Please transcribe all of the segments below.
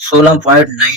16.9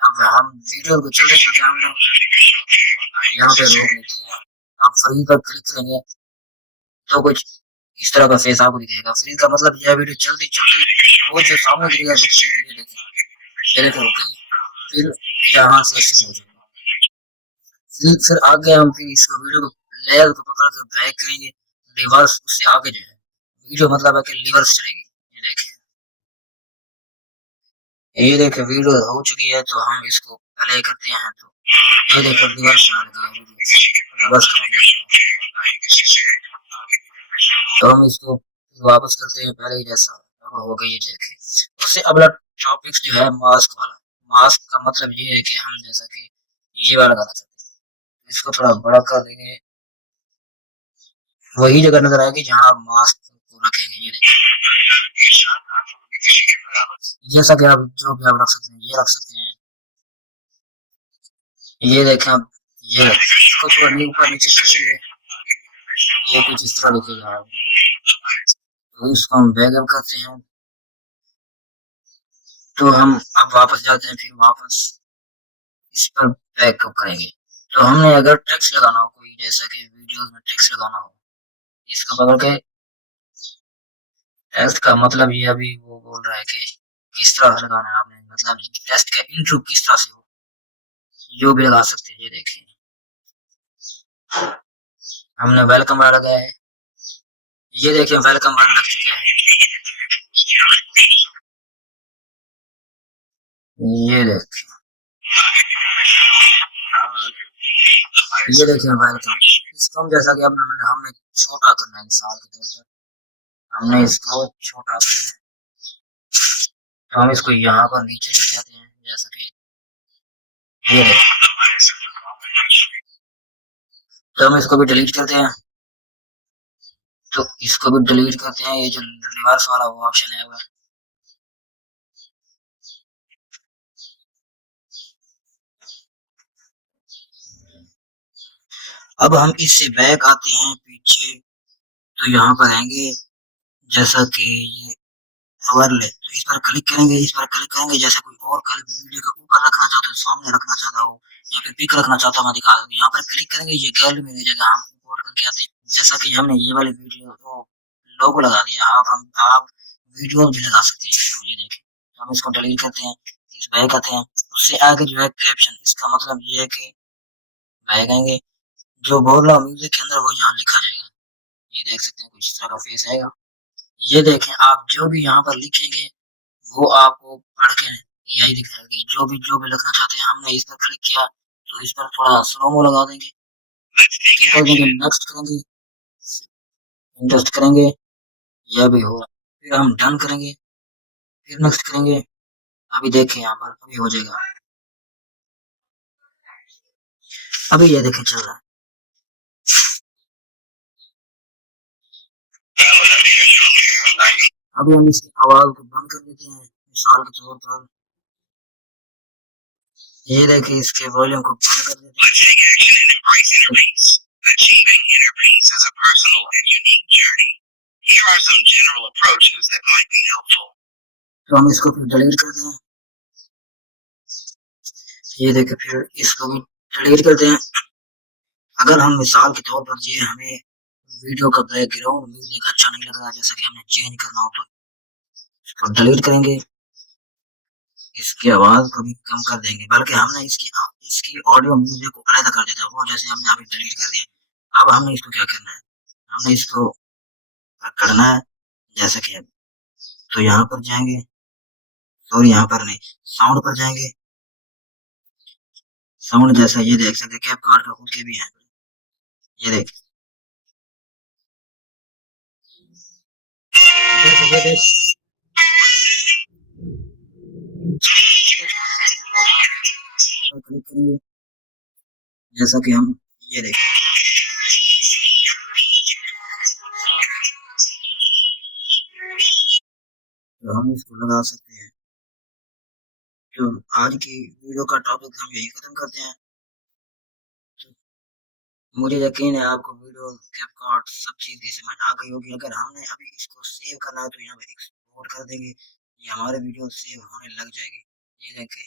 अब हम वीडियो को चलते चलते हम यहाँ पे रोक लेते हैं। आप फ्री पर क्लिक करेंगे तो कुछ इस तरह का फेस आपको दिखेगा। फ्री का मतलब यह वीडियो चलती चलती वो जो सामने दिखेगा ये देखो रुक गई, फिर यहाँ से शुरू हो जाएगा। फिर आगे हम फिर इसको वीडियो को लेयर को पकड़ कर बैक करेंगे, रिवर्स उससे आगे जो है वीडियो मतलब है कि रिवर्स चलेगी। ये देखे वीडियो हो चुकी है तो हम इसको प्ले करते हैं। तो ये देखो रिवर्स रिवर्स तो हम इसको वापस करते हैं पहले ही जैसा हो गई है। देखे उससे अगला टॉपिक्स जो है मास्क वाला। मास्क का मतलब ये है कि हम जैसा कि ये वाला लगाना चाहते हैं, इसको थोड़ा बड़ा कर देंगे, वही जगह नजर आएगी जहाँ आप मास्क को रखेंगे। ये देखिए जैसा कि आप जो भी आप रख सकते हैं, ये रख सकते हैं। ये देखें आप, ये इसको थोड़ा ऊपर नीचे करेंगे, ये कुछ इस तरह दिखेगा। तो इसको हम बैकअप करते हैं। तो हम अब वापस जाते हैं, फिर वापस इस पर बैकअप करेंगे। तो हमने अगर टेक्स्ट लगाना हो कोई, जैसा कि वीडियोस में टेक्स्ट लगाना हो, इसको पकड़ के टेक्स्ट का मतलब ये अभी वो बोल रहा है कि किस तरह से लगाना है आपने, मतलब टेक्स्ट का इंट्रो किस तरह से हो, जो भी लगा सकते हैं। ये देखिए हमने वेलकम वाला लगाया है, ये देखिए वेलकम वाला लग चुका है। ये देखिए वेलकम। इसको हम जैसा कि हमने छोटा करना है, मिसाल के तौर पर हमने इसको छोटा करना है, तो हम इसको यहाँ पर नीचे ले जाते हैं। जैसा कि ये तो हम इसको भी डिलीट करते हैं। तो इसको भी डिलीट करते हैं, ये जो रिवर्स वाला वो ऑप्शन है वो। अब हम इससे बैक आते हैं पीछे, तो यहाँ पर आएंगे जैसा कि ये ओवरले, तो इस पर क्लिक करेंगे। इस पर क्लिक करेंगे जैसे कोई और क्लिप वीडियो के ऊपर रखना चाहते हो, सामने रखना चाहता हो या फिर पिक रखना चाहता हूँ मैं दिखा दूँ, यहाँ पर क्लिक करेंगे, ये गैलरी में जगह हम इंपोर्ट करके आते हैं। जैसा कि हमने ये वाली वीडियो को लोगो लगा दिया, आप वीडियो भी लगा सकते हैं। तो ये देखें, तो हम इसको डिलीट करते हैं, इस बैक आते हैं। उससे आगे जो है कैप्शन, इसका मतलब ये है कि बैक आएंगे, जो बोल रहा हूँ म्यूजिक के अंदर वो यहाँ लिखा जाएगा। ये देख सकते हैं कुछ इस तरह का फेस आएगा। ये देखें आप जो भी यहाँ पर लिखेंगे वो आपको पढ़ के यही दिखाएगी, जो भी लिखना चाहते हैं। हमने इस पर क्लिक किया तो इस पर थोड़ा स्लोमो लगा देंगे, नेक्स्ट करेंगे, इंटरेस्ट करेंगे, यह भी होगा। फिर हम डन करेंगे, फिर नेक्स्ट करेंगे। अभी देखें यहाँ पर अभी हो जाएगा, अभी ये देखें चल रहा है। अभी हम इसकी आवाज को बंद कर देते हैं मिसाल के तौर पर। ये देखिए इसके वॉल्यूम को बंद कर देते हैं। तो हम इसको फिर डिलीट कर दें। ये देखिए फिर इसको भी डिलीट कर दें। अगर हम मिसाल के तौर पर ये हमें वीडियो का बैकग्राउंड म्यूजिक अच्छा नहीं लग रहा, जैसा कि हमें चेंज करना हो, तो इसको डिलीट करेंगे, इसकी आवाज को भी कम कर देंगे, बल्कि हमने इसकी ऑडियो म्यूजिक को अलग कर देता है वो, जैसे हमने अभी डिलीट कर दिया। अब हमने इसको क्या करना है, हमने इसको करना है जैसे कि तो यहाँ पर जाएंगे, सॉरी यहाँ पर नहीं, साउंड पर जाएंगे। साउंड जैसा ये देख सकते कैप कार्ड का खुद के भी है, ये देख क्लिक करेंगे जैसा कि हम ये देख, तो हम इसको लगा सकते हैं। तो आज की वीडियो का टॉपिक हम यही खत्म करते हैं। तो मुझे यकीन है आपको वीडियो कैपकट सब चीज की समझ आ गई होगी। अगर हमने अभी इसको सेव करना है तो यहाँ पे एक्सपोर्ट कर देंगे, ये हमारे वीडियो सेव होने लग जाएगी। ये देखें